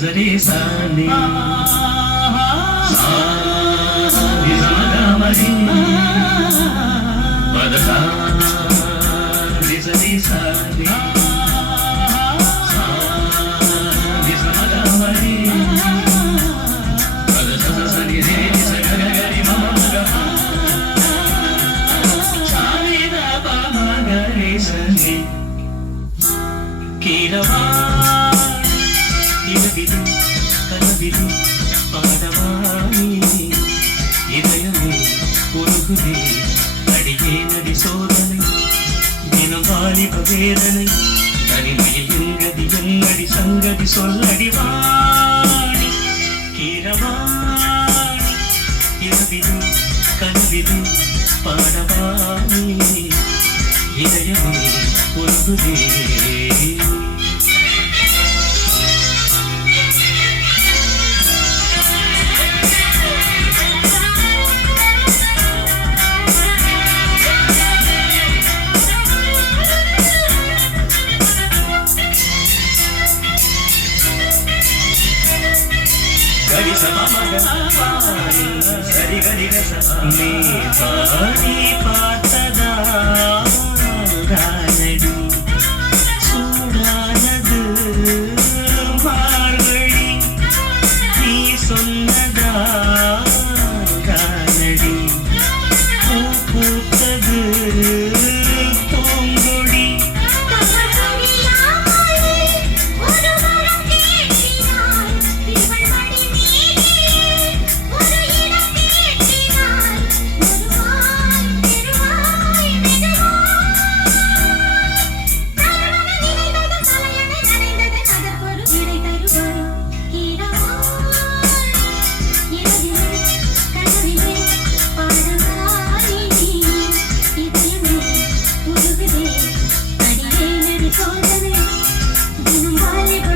ரிசரி சாணி விசமகமரி பதகா ரிசரி சாணி விசமகமரி பதச சனி ரே சகரி மமக சானித பமகரி சனி கீரவா இரவிலும் கனவிலும் பாடவானி இதயமே உருகுதே அடியே நடி சோதனை தினம் வாலிப வேதனை தனிமையில் எங்கதி என்னடி சங்கதி சொல்லடி வாணி கீரவாணி இரவிலும் கனவிலும் பாடவானி இதயமே உருகுதே गरि सममगपानि सरि गरि रसने पानि पातदा गानडी சூடானது மார்கழி நீ சொன்னதா கானடி பூ பூத்தது பூங்கொடி சோதனை தினம் வாலிப